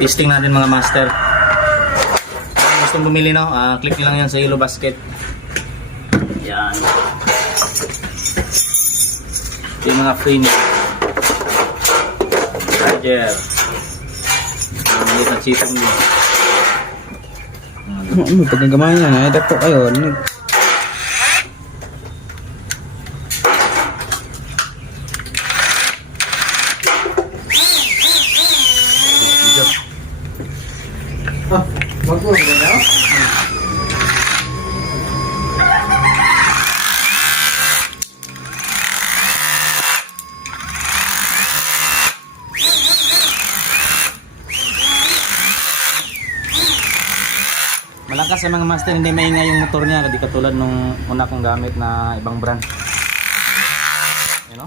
testing natin mga master. Kung gustong bumili, no, click nyo lang yan sa Yellow Basket. Yan. Ito yung mga free nyo. Charger. Maliit na chipong nyo. Ano, pagkagamay yan, ay dako kayo. Bago ba na? Malakas sa mga master, hindi maingay yung motor niya, hindi katulad nung una kong gamit na ibang brand. You know?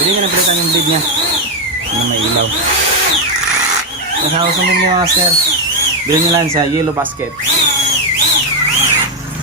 Pwede ka napilitan yung blade niya na may ilaw. Kung sa mo mga master, bilhin nyo lang sa Yellow Basket.